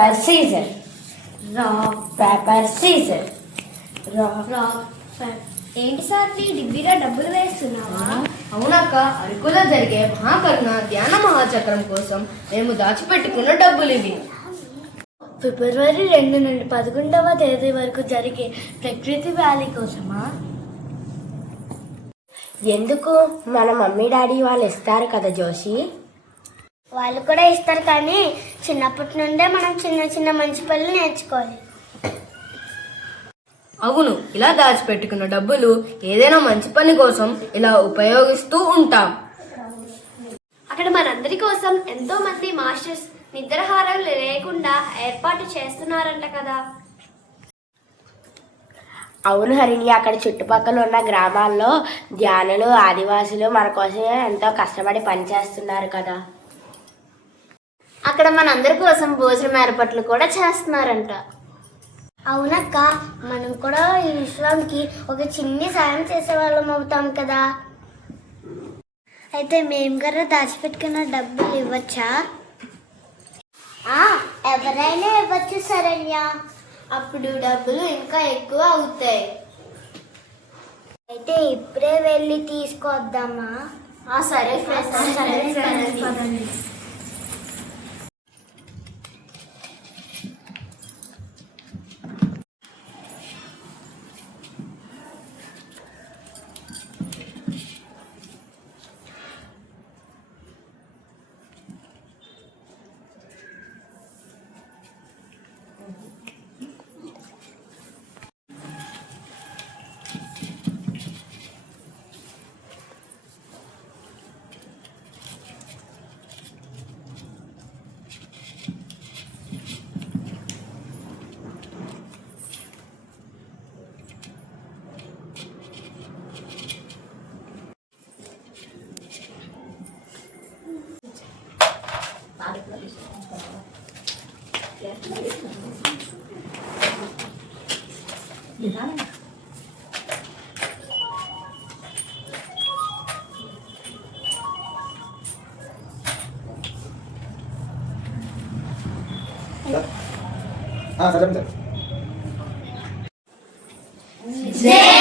Paper scissor. Rock paper scissor. Rock. ఏంటి sir డిగ్రీలో డబ్బులు వేస్తున్నావా? అవునక్క, అరకులో జరిగే మహాకరుణ ధ్యాన మహాచక్రం కోసం మేము దాచిపెట్టుకున్న డబ్బులు ఇవి. ఫిబ్రవరి 2 నుండి 11వ తేదీ వరకు జరిగే ప్రకృతి వ్యాలీ కోసమా? ఎందుకు? మన మమ్మీ డాడీ వాళ్ళు ఇస్తారు కదా జోషి. వాళ్ళు కూడా ఇస్తారు, కానీ చిన్నప్పటి నుండే మనం చిన్న చిన్న మంచి పనులు నేర్చుకోవాలి. అవును, ఇలా దాచిపెట్టుకున్న డబ్బులు ఏదైనా మంచి పని కోసం ఇలా ఉపయోగిస్తూ ఉంటాం. అక్కడ మనందరి కోసం ఎంతో మంది మాస్టర్స్ నిద్రాహారాలు లేకుండా ఏర్పాటు చేస్తున్నారంట కదా. అవును హరిణి, అక్కడ చుట్టుపక్కల ఉన్న గ్రామాల్లో ధ్యానులు ఆదివాసులు మన కోసమే ఎంతో కష్టపడి పనిచేస్తున్నారు కదా. అక్కడ మనందరి కోసం భోజనం ఏర్పాట్లు కూడా చేస్తున్నారంట. అవునక్క, మనం కూడా ఈ విశ్వానికి ఒక చిన్ని సాయం చేసేవాళ్ళం అవుతాం కదా. అయితే మేము కూడా దాచిపెట్టుకున్న డబ్బులు ఇవ్వచ్చా? ఎవరైనా ఇవ్వచ్చు శరణ్య. అప్పుడు డబ్బులు ఇంకా ఎక్కువ అవుతాయి. అయితే ఇప్పుడే వెళ్ళి తీసుకొద్దామా? సరే ఫ్రెండ్స్. జై